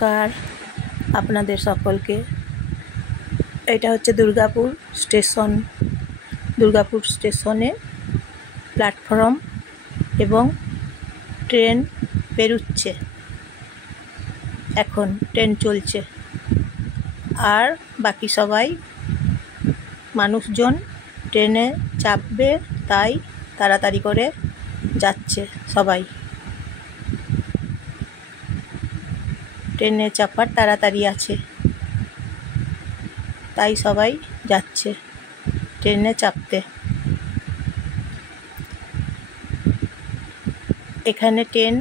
নমস্কার আপনাদের সকলকে। এটা হচ্ছে দুর্গাপুর স্টেশন। দুর্গাপুর স্টেশনে প্ল্যাটফর্ম এবং ট্রেন বেরুচ্ছে। এখন ট্রেন চলছে আর বাকি সবাই মানুষজন ট্রেনে চাপবে, তাই তাড়াতাড়ি করে যাচ্ছে সবাই। ট্রেনে চাপার তাড়াতাড়ি আছে, তাই সবাই যাচ্ছে ট্রেনে চাপতে। এখানে ট্রেন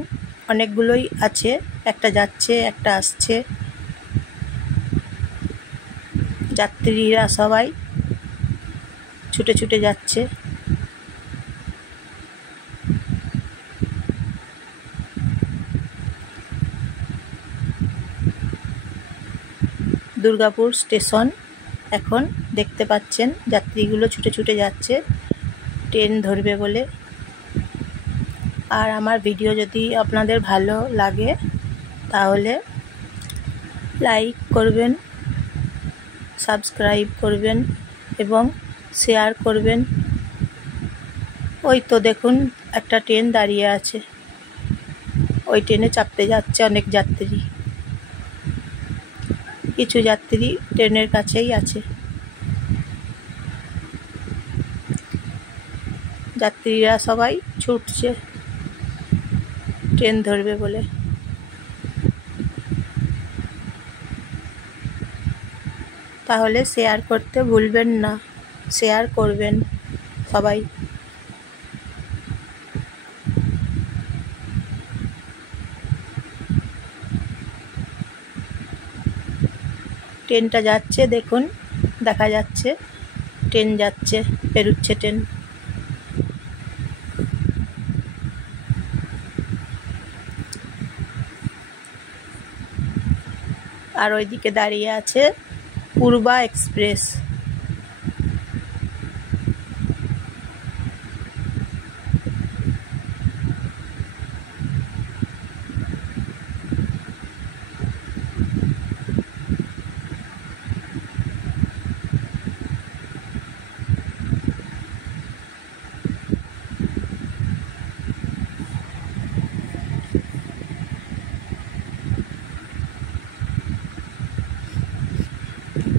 অনেকগুলোই আছে, একটা যাচ্ছে একটা আসছে। যাত্রীরা সবাই ছুটে ছুটে যাচ্ছে। দুর্গাপুর স্টেশন এখন দেখতে পাচ্ছেন, যাত্রীগুলো ছুটে ছুটে যাচ্ছে ট্রেন ধরবে বলে। আর আমার ভিডিও যদি আপনাদের ভালো লাগে তাহলে লাইক করবেন, সাবস্ক্রাইব করবেন এবং শেয়ার করবেন। ওই তো দেখুন একটা ট্রেন দাঁড়িয়ে আছে, ওই ট্রেনে চাপতে যাচ্ছে অনেক যাত্রী। কিছু যাত্রী ট্রেনের কাছেই আছে। যাত্রীরা সবাই ছুটছে ট্রেন ধরবে বলে। তাহলে শেয়ার করতে ভুলবেন না, শেয়ার করবেন সবাই। ট্রেনটা যাচ্ছে, দেখুন দেখা যাচ্ছে ট্রেন যাচ্ছে, বেরুচ্ছে ট্রেন। আর ওইদিকে দাঁড়িয়ে আছে পূর্বা এক্সপ্রেস।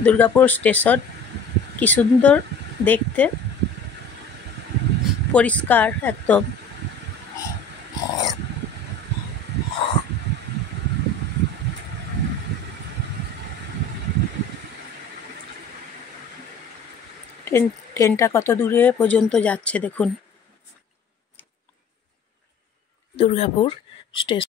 দুর্গাপুর স্টেশন কি সুন্দর দেখতে, পরিষ্কার একদম। ট্রেনটা কত দূরে পর্যন্ত যাচ্ছে দেখুন। দুর্গাপুর স্টেশন।